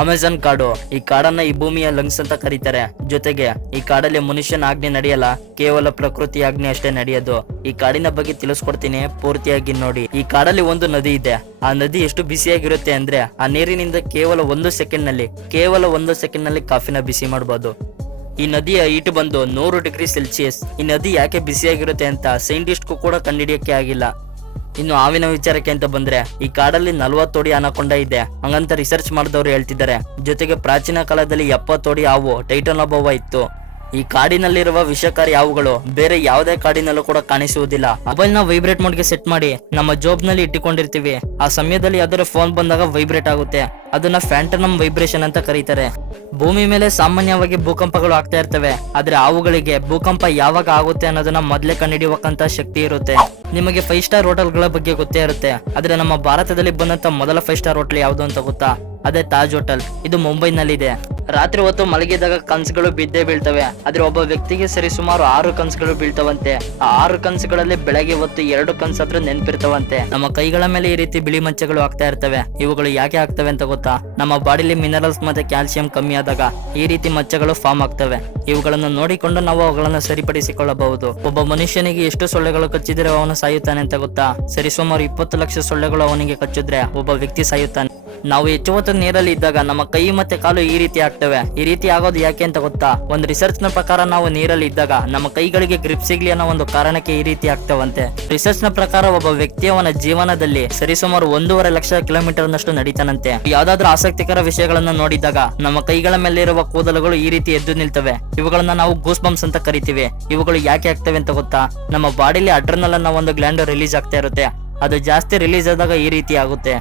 Amazon ಕಾಡು. ಈ ಕಾಡನ್ನ ಈ ಭೂಮಿಯ ಲಂಗ್ಸ್ ಅಂತ ಕರೀತಾರೆ. ಜೊತೆಗೆ ಈ ಕಾಡಲ್ಲಿ ಮನುಷ್ಯನ ಆಜ್ಞೆ ನಡೆಯಲ್ಲ, ಕೇವಲ ಪ್ರಕೃತಿ ಆಜ್ಞೆ ಅಷ್ಟೇ ನಡೆಯೋದು. ಈ ಕಾಡಿನ ಬಗ್ಗೆ ತಿಳಿಸ್ಕೊಡ್ತೀನಿ, ಪೂರ್ತಿಯಾಗಿ ನೋಡಿ. ಈ ಕಾಡಲ್ಲಿ ಒಂದು ನದಿ ಇದೆ. ಆ ನದಿ ಎಷ್ಟು ಬಿಸಿಯಾಗಿರುತ್ತೆ ಅಂದ್ರೆ ಆ ನೀರಿನಿಂದ ಕೇವಲ ಒಂದು ಸೆಕೆಂಡ್ ನಲ್ಲಿ ಕಾಫಿನ ಬಿಸಿ ಮಾಡಬಹುದು. ಈ ನದಿಯ ಹೀಟ್ ಬಂದು 100 ಡಿಗ್ರಿ ಸೆಲ್ಸಿಯಸ್. ಈ ನದಿ ಯಾಕೆ ಬಿಸಿಯಾಗಿರುತ್ತೆ ಅಂತ ಸೈಂಟಿಸ್ಟ್ಗೂ ಕೂಡ ಕಂಡುಹಿಡಿಯಕ್ಕೆ ಆಗಿಲ್ಲ. ಇನ್ನು ಹಾವಿನ ವಿಚಾರಕ್ಕೆ ಅಂತ ಬಂದ್ರೆ ಈ ಕಾಡಲ್ಲಿ 40 ಅಡಿ ಅನಕೊಂಡ ಇದೆ ಹಂಗಂತ ರಿಸರ್ಚ್ ಮಾಡಿದವರು ಹೇಳ್ತಿದ್ದಾರೆ. ಜೊತೆಗೆ ಪ್ರಾಚೀನ ಕಾಲದಲ್ಲಿ 70 ಅಡಿ ಹಾವು ಟೈಟಾನೋಬೋವಾ ಇತ್ತು. ಈ ಕಾಡಿನಲ್ಲಿರುವ ವಿಷಕಾರಿ ಹಾವುಗಳು ಬೇರೆ ಯಾವುದೇ ಕಾಡಿನಲ್ಲೂ ಕೂಡ ಕಾಣಿಸುವುದಿಲ್ಲ. ಮೊಬೈಲ್ ನ ವೈಬ್ರೇಟ್ ಮೋಡ್ಗೆ ಸೆಟ್ ಮಾಡಿ ನಮ್ಮ ಜಾಬ್ ನಲ್ಲಿ ಇಟ್ಟುಕೊಂಡಿರ್ತೀವಿ. ಆ ಸಮಯದಲ್ಲಿ ಯಾವ್ದಾದ್ರು ಫೋನ್ ಬಂದಾಗ ವೈಬ್ರೇಟ್ ಆಗುತ್ತೆ. ಅದನ್ನ ಫ್ಯಾಂಟನಮ್ ವೈಬ್ರೇಷನ್ ಅಂತ ಕರೀತಾರೆ. ಭೂಮಿ ಮೇಲೆ ಸಾಮಾನ್ಯವಾಗಿ ಭೂಕಂಪಗಳು ಆಗ್ತಾ ಇರ್ತವೆ. ಆದ್ರೆ ಹಾವುಗಳಿಗೆ ಭೂಕಂಪ ಯಾವಾಗ ಆಗುತ್ತೆ ಅನ್ನೋದನ್ನ ಮೊದಲೇ ಕಂಡುಹಿಡಿಯುವಂತ ಶಕ್ತಿ ಇರುತ್ತೆ. ನಿಮಗೆ 5 ಸ್ಟಾರ್ ಹೋಟೆಲ್ಗಳ ಬಗ್ಗೆ ಗೊತ್ತೇ ಇರುತ್ತೆ. ಆದ್ರೆ ನಮ್ಮ ಭಾರತದಲ್ಲಿ ಬಂದಂತ ಮೊದಲ 5 ಸ್ಟಾರ್ ಹೋಟೆಲ್ ಯಾವ್ದು ಅಂತ ಗೊತ್ತಾ? ಅದೇ ತಾಜ್ ಹೋಟೆಲ್. ಇದು ಮುಂಬೈನಲ್ಲಿದೆ. ರಾತ್ರಿ ಹೊತ್ತು ಮಲಗಿದಾಗ ಕನ್ಸುಗಳು ಬಿದ್ದೇ ಬೀಳ್ತವೆ. ಆದ್ರೆ ಒಬ್ಬ ವ್ಯಕ್ತಿಗೆ ಸರಿ ಸುಮಾರು 6 ಕನ್ಸುಗಳು ಬೀಳ್ತವಂತೆ. ಆ 6 ಕನ್ಸುಗಳಲ್ಲಿ ಬೆಳಗ್ಗೆ ಹೊತ್ತು 2 ಕನ್ಸಾದ್ರೂ ನೆನ್ಪಿರ್ತವಂತೆ. ನಮ್ಮ ಕೈಗಳ ಮೇಲೆ ಈ ರೀತಿ ಬಿಳಿ ಮಚ್ಚೆಗಳು ಆಗ್ತಾ ಇರ್ತವೆ. ಇವುಗಳು ಯಾಕೆ ಆಗ್ತವೆ ಅಂತ ಗೊತ್ತಾ? ನಮ್ಮ ಬಾಡಿಲಿ ಮಿನರಲ್ಸ್ ಮತ್ತೆ ಕ್ಯಾಲ್ಸಿಯಂ ಕಮ್ಮಿ ಆದಾಗ ಈ ರೀತಿ ಮಚ್ಚೆಗಳು ಫಾರ್ಮ್ ಆಗ್ತವೆ. ಇವುಗಳನ್ನು ನೋಡಿಕೊಂಡು ನಾವು ಅವುಗಳನ್ನು ಸರಿಪಡಿಸಿಕೊಳ್ಳಬಹುದು. ಒಬ್ಬ ಮನುಷ್ಯನಿಗೆ ಎಷ್ಟು ಸೊಳ್ಳೆಗಳು ಕಚ್ಚಿದ್ರೆ ಅವನು ಸಾಯುತ್ತಾನೆ ಅಂತ ಗೊತ್ತಾ? ಸರಿ ಸುಮಾರು 20 ಲಕ್ಷ ಸೊಳ್ಳೆಗಳು ಅವನಿಗೆ ಕಚ್ಚಿದ್ರೆ ಒಬ್ಬ ವ್ಯಕ್ತಿ ಸಾಯುತ್ತಾನೆ. ನಾವು ಹೆಚ್ಚು ಹೊತ್ತು ನೀರಲ್ಲಿ ಇದ್ದಾಗ ನಮ್ಮ ಕೈ ಮತ್ತೆ ಕಾಲು ಈ ರೀತಿ ಆಗ್ತವೆ. ಈ ರೀತಿ ಆಗೋದು ಯಾಕೆ ಅಂತ ಗೊತ್ತಾ? ಒಂದು ರಿಸರ್ಚ್ ನ ಪ್ರಕಾರ ನಾವು ನೀರಲ್ಲಿ ಇದ್ದಾಗ ನಮ್ಮ ಕೈಗಳಿಗೆ ಗ್ರಿಪ್ ಸಿಗ್ಲಿ ಅನ್ನೋ ಒಂದು ಕಾರಣಕ್ಕೆ ಈ ರೀತಿ ಆಗ್ತವಂತೆ. ರಿಸರ್ಚ್ ನ ಪ್ರಕಾರ ಒಬ್ಬ ವ್ಯಕ್ತಿ ಅವನ ಜೀವನದಲ್ಲಿ ಸರಿಸುಮಾರು 1.5 ಲಕ್ಷ ಕಿಲೋಮೀಟರ್ ನಷ್ಟು ನಡೀತಾನಂತೆ. ಯಾವ್ದಾದ್ರು ಆಸಕ್ತಿಕರ ವಿಷಯಗಳನ್ನ ನೋಡಿದಾಗ ನಮ್ಮ ಕೈಗಳ ಮೇಲೆ ಇರುವ ಕೂದಲುಗಳು ಈ ರೀತಿ ಎದ್ದು ನಿಲ್ತವೆ. ಇವುಗಳನ್ನ ನಾವು ಗೂಸ್ ಬಂಪ್ಸ್ ಅಂತ ಕರಿತೀವಿ. ಇವುಗಳು ಯಾಕೆ ಆಗ್ತವೆ ಅಂತ ಗೊತ್ತಾ? ನಮ್ಮ ಬಾಡಿಲಿ ಅಡ್ರಿನಲ್ ಅನ್ನೋ ಒಂದು ಗ್ಲ್ಯಾಂಡ್ ರಿಲೀಸ್ ಆಗ್ತಾ ಇರುತ್ತೆ. ಅದು ಜಾಸ್ತಿ ರಿಲೀಸ್ ಆದಾಗ ಈ ರೀತಿ ಆಗುತ್ತೆ.